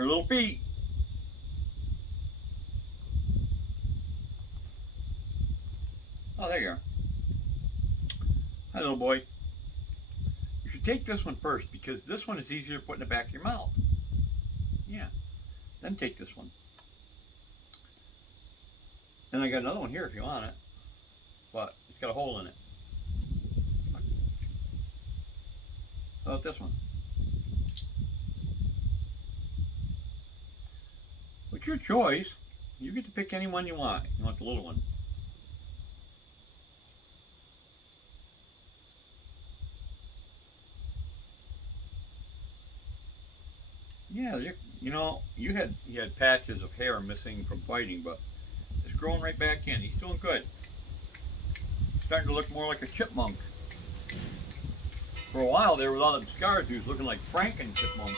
Her little feet. Oh, there you are. Hi, little boy. You should take this one first because this one is easier to put in the back of your mouth. Yeah. Then take this one. And I got another one here if you want it. But it's got a hole in it. How about this one? It's your choice. You get to pick any one you want. You want the little one. Yeah, you know, you had patches of hair missing from fighting, but it's growing right back in. He's doing good. Starting to look more like a chipmunk. For a while there, with all the scars, he was looking like Franken chipmunk.